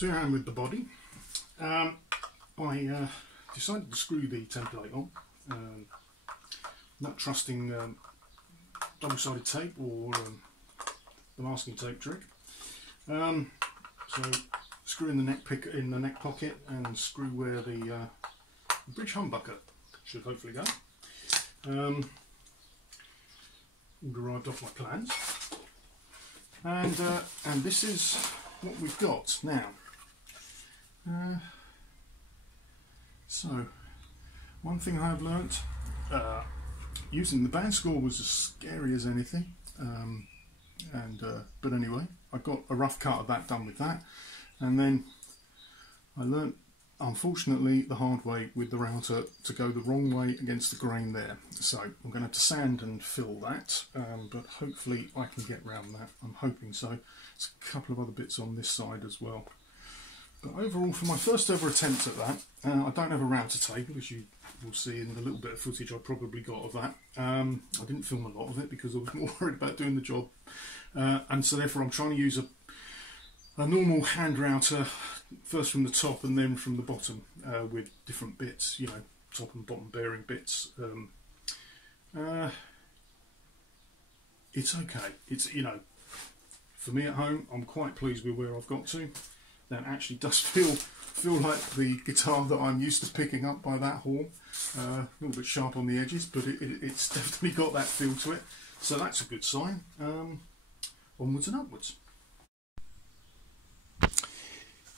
So here I am with the body. I decided to screw the template on, not trusting double-sided tape or the masking tape trick. So screw in the neck pocket and screw where the bridge humbucker should hopefully go. All derived off my plans, and this is what we've got now. So one thing I have learnt, using the band score was as scary as anything, but anyway, I got a rough cut of that done with that, and then I learnt, unfortunately, the hard way with the router to go the wrong way against the grain there. So I'm going to have to sand and fill that, but hopefully I can get round that. I'm hoping so. There's a couple of other bits on this side as well. But overall, for my first ever attempt at that, I don't have a router table, as you will see in the little bit of footage I probably got of that. I didn't film a lot of it because I was more worried about doing the job. And so therefore I'm trying to use a normal hand router, first from the top and then from the bottom, with different bits, you know, top and bottom bearing bits. It's okay. It's, you know, for me at home, I'm quite pleased with where I've got to. That actually does feel like the guitar that I'm used to picking up by that horn. A little bit sharp on the edges, but it's definitely got that feel to it. So that's a good sign. Onwards and upwards.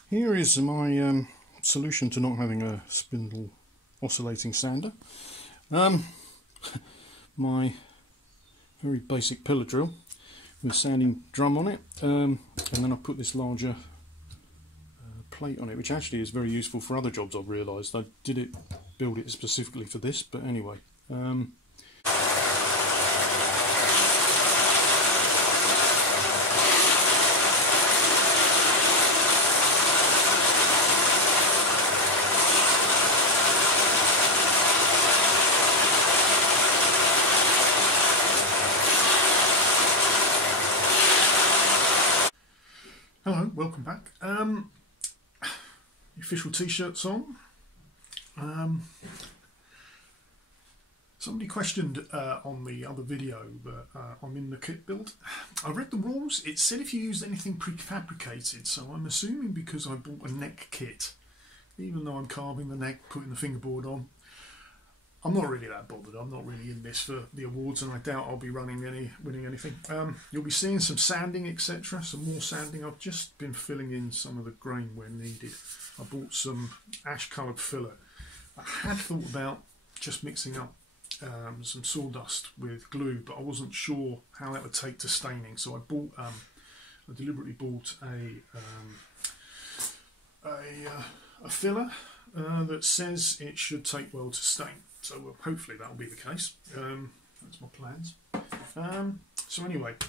Here is my solution to not having a spindle oscillating sander. My very basic pillar drill with a sanding drum on it, and then I've put this larger plate on it, which actually is very useful for other jobs. I've realised I did build it specifically for this, but anyway. Hello, welcome back. Official t-shirts on. Somebody questioned on the other video that I'm in the kit build. I read the rules. It said if you used anything prefabricated, so I'm assuming because I bought a neck kit, even though I'm carving the neck, putting the fingerboard on, I'm not really that bothered. I'm not really in this for the awards, and I doubt I'll be winning anything. You'll be seeing some sanding, etc. Some more sanding. I've just been filling in some of the grain where needed. I bought some ash-coloured filler. I had thought about just mixing up some sawdust with glue, but I wasn't sure how that would take to staining. So I deliberately bought a filler that says it should take well to stain. So hopefully that'll be the case. That's my plans. So anyway, a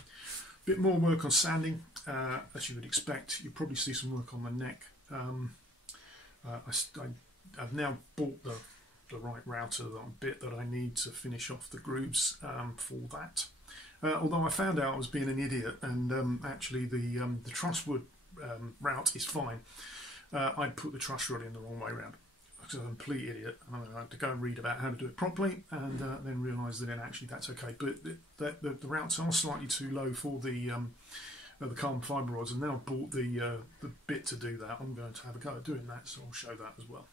bit more work on sanding, as you would expect. You'll probably see some work on the neck. I've now bought the right router bit that I need to finish off the grooves for that. Although I found out I was being an idiot, and actually the trusswood route is fine. I put the truss rod in the wrong way round. I'm a complete idiot, and I had to go and read about how to do it properly, and then realise that actually that's okay. But the routes are slightly too low for the carbon fibre rods, and now I've bought the bit to do that. I'm going to have a go at doing that, so I'll show that as well.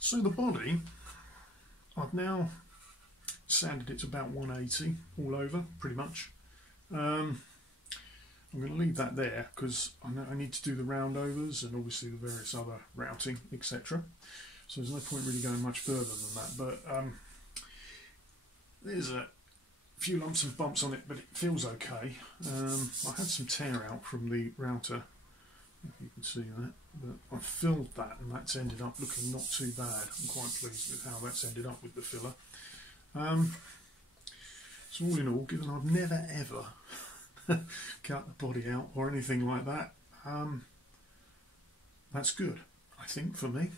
So the body, I've now sanded it to about 180 all over, pretty much. I'm going to leave that there because I need to do the roundovers and obviously the various other routing, etc. So there's no point really going much further than that. But there's a few lumps and bumps on it, but it feels okay. I had some tear out from the router, if you can see that, but I filled that and that's ended up looking not too bad. I'm quite pleased with how that's ended up with the filler. So all in all, given I've never ever cut the body out or anything like that, that's good, I think, for me.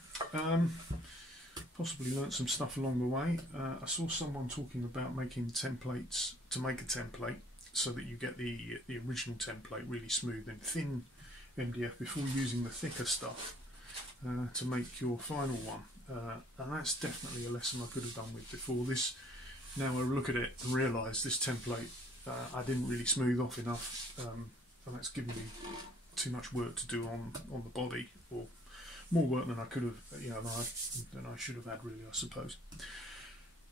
Possibly learnt some stuff along the way. I saw someone talking about making templates to make a template so that you get the original template really smooth and thin MDF before using the thicker stuff to make your final one. And that's definitely a lesson I could have done with before this. Now I look at it and realise this template I didn't really smooth off enough, and that's given me too much work to do on the body, or more work than I could have, you know, than I should have had, really, I suppose.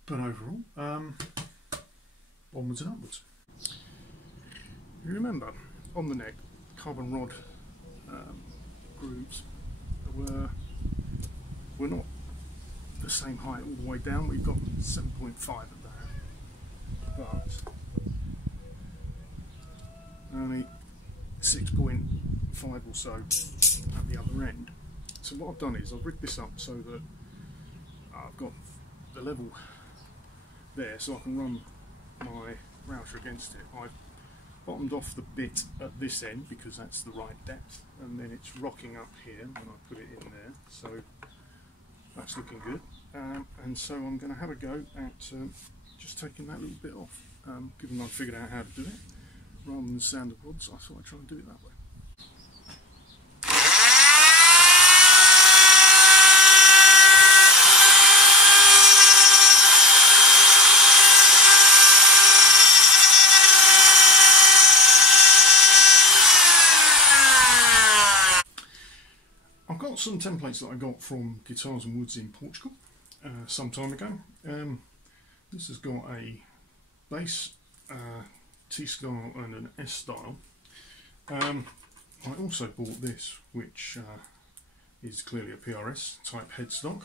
But overall, onwards and upwards. You remember on the neck, carbon rod grooves were not the same height all the way down. We've got 7.5 at that, but only 6.5 or so at the other end. So what I've done is I've rigged this up so that I've got the level there, so I can run my router against it. I've bottomed off the bit at this end because that's the right depth, and then it's rocking up here when I put it in there, so that's looking good. And so I'm going to have a go at just taking that little bit off. Given I've figured out how to do it, rather than sand the rods, I thought I'd try and do it that way. I've got some templates that I got from Guitars and Woods in Portugal some time ago. This has got a base, T-style and an S-style. I also bought this, which is clearly a PRS type headstock.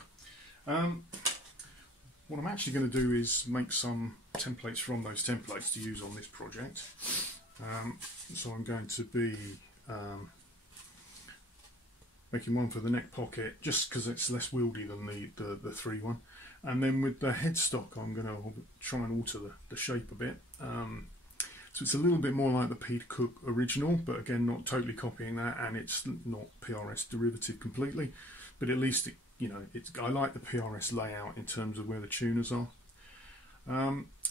What I'm actually going to do is make some templates from those templates to use on this project. So I'm going to be making one for the neck pocket, just because it's less wieldy than the 3 one. And then with the headstock, I'm going to try and alter the shape a bit. So it's a little bit more like the Peter Cook original, but again, not totally copying that, and it's not PRS derivative completely. But at least, I like the PRS layout in terms of where the tuners are.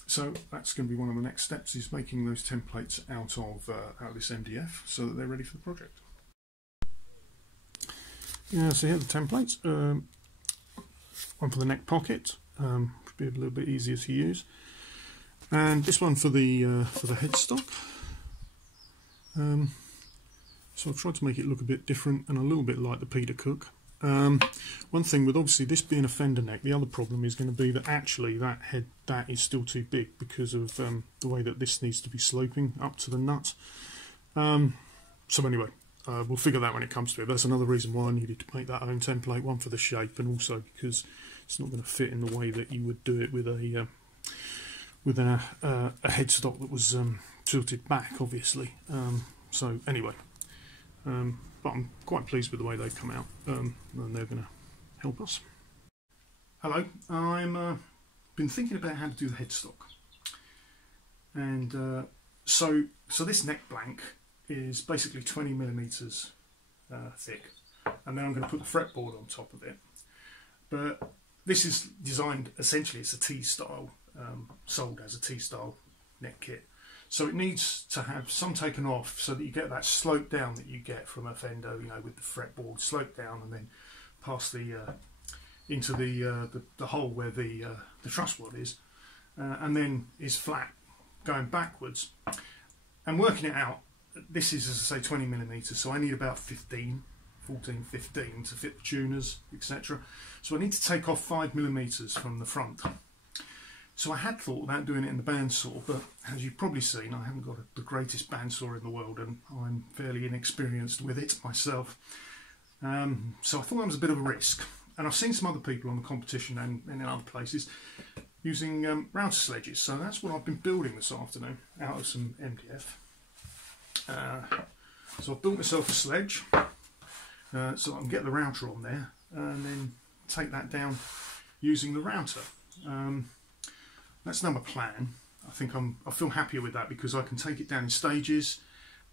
So that's going to be one of the next steps, is making those templates out of this MDF so that they're ready for the project. Yeah, so here are the templates. One for the neck pocket, should be a little bit easier to use, and this one for the headstock. So I've tried to make it look a bit different and a little bit like the Peter Cook. One thing with obviously this being a fender neck, the other problem is going to be that actually that is still too big because of the way that this needs to be sloping up to the nut. So anyway, we'll figure that when it comes to it. That's another reason why I needed to make that own template, one for the shape, and also because it's not going to fit in the way that you would do it with a headstock that was tilted back, obviously. So anyway, but I'm quite pleased with the way they've come out, and they're going to help us. Hello, I'm been thinking about how to do the headstock, and so this neck blank is basically 20mm thick, and then I'm going to put the fretboard on top of it. But this is designed, essentially it's a T-style, sold as a T-style neck kit, so it needs to have some taken off so that you get that slope down that you get from a Fender, with the fretboard slope down and then past the into the hole where the truss rod is, and then is flat going backwards. And working it out, this is, as I say, 20mm, so I need about 14, 15 to fit the tuners, etc. So I need to take off 5mm from the front. So I had thought about doing it in the bandsaw, but as you've probably seen, I haven't got the greatest bandsaw in the world, and I'm fairly inexperienced with it myself. So I thought that was a bit of a risk. And I've seen some other people on the competition and in other places using router sledges. So that's what I've been building this afternoon out of some MDF. So I've built myself a sledge so I can get the router on there and then take that down using the router. That's now my plan. I feel happier with that because I can take it down in stages,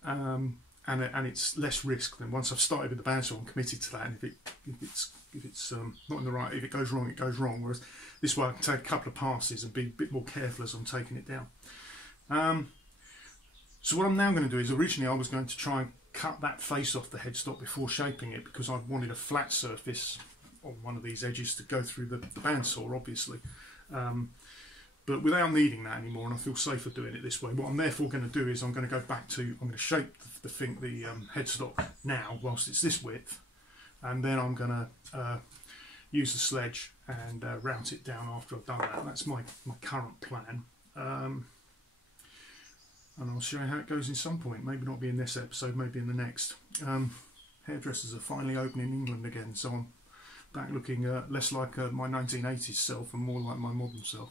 and it's less risk than once I've started with the bandsaw. I'm committed to that, and if it's not in the right, if it goes wrong, it goes wrong. Whereas this way I can take a couple of passes and be a bit more careful as I'm taking it down. So what I'm now going to do is, originally I was going to try and cut that face off the headstock before shaping it, because I wanted a flat surface on one of these edges to go through the bandsaw, obviously. But without needing that anymore, and I feel safer doing it this way. What I'm therefore going to do is I'm going to go back to, I'm going to shape the headstock now whilst it's this width, and then I'm going to use the sledge and route it down after I've done that. That's my current plan. And I'll show you how it goes in some point. Maybe not be in this episode, maybe in the next. Hairdressers are finally open in England again, so I'm back looking less like my 1980s self and more like my modern self.